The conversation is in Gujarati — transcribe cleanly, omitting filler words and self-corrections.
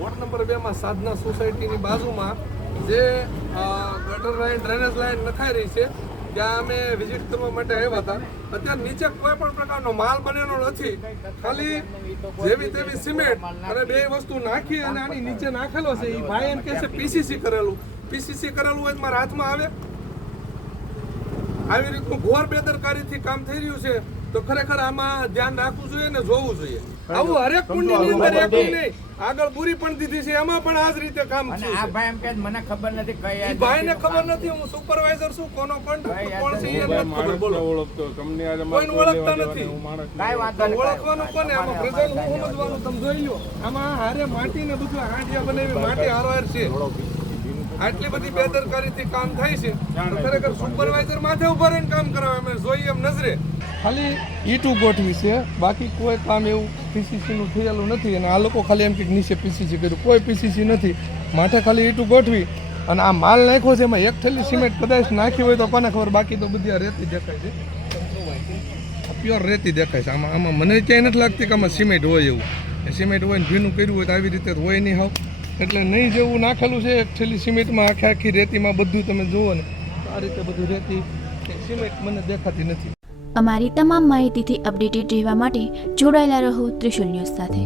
વોર્ડ નંબર 2 માં સાધના સોસાયટીની બાજુમાં જે ગટર લાઈન ડ્રેનેજ લાઈન નખાઈ રહી છે ત્યાં અમે વિઝિટ કરવા માટે આવ્યા હતા. અત્યારે નીચે કોઈ પણ પ્રકારનો માલ બનેલો નથી, ખાલી જેવી તેવી સિમેન્ટ અને બે વસ્તુ નાખી અને આની નીચે નાખેલો છે. એ ભાઈ એમ કહે છે પીસીસી કરેલું હોય તો મારા હાથમાં આવે. આવી રીતનું ઘોર બેદરકારીથી કામ થઈ રહ્યું છે. તો ખરેખર આમાં ધ્યાન રાખવું જોઈએ ને જોવું જોઈએ. આવું હરેક કુંડીની અંદર એક નહીં, આગળ પૂરી પણ દીધી છે એમાં પણ આ જ રીતે કામ છે. આ ભાઈ એમ કે મને ખબર નથી કઈ ઈ ભાઈને ખબર નથી, હું સુપરવાઇઝર છું, કોનો કોન્ટ્રાક્ટર કોણ છે એ નથી ખબર. બોલો, કોઈને ઓળખતા નથી. કઈ વાંધો નહીં. ઓળખવાનું કોને? આમાં પ્રજલ હું સમજવાનું. તમે જોઈ લો, આમાં હારે માટી ને બધું હાંડિયા બનાવી માટી હારવાર છે. આટલી બધી બેદરકારીથી કામ થાય છે તો ખરેખર સુપરવાઇઝર માથે ઉભા રહીને કામ કરાવે. અમે જોઈએ એમ નજરે ખાલી ઈટું ગોઠવી છે, બાકી કોઈ કામ એવું પીસીસી નું થયેલું નથી. અને આ લોકો ખાલી એમ કે નીચે પીસીસી કર્યું, કોઈ પીસીસી નથી. માથે ખાલી ઈટું ગોઠવી અને આ માલ નાખ્યો છે. એમાં એક થેલી સિમેન્ટ કદાચ નાખી હોય તો કોને ખબર, બાકી તો બધી રેતી દેખાય છે, પ્યોર રેતી દેખાય છે. આમાં મને ક્યાંય નથી લાગતી કે આમાં સિમેન્ટ હોય એવું. સિમેન્ટ હોય ને ભીનું કર્યું હોય તો આવી રીતે હોય નહીં હાવ. એટલે નહીં જેવું નાખેલું છે એક થેલી સિમેન્ટમાં, આખી રેતીમાં બધું તમે જુઓ ને આ રીતે બધું રેતી સિમેન્ટ મને દેખાતી નથી. અમારી તમામ માહિતીથી અપડેટેડ રહેવા માટે જોડાયેલા રહો ત્રિશુલ ન્યૂઝ સાથે.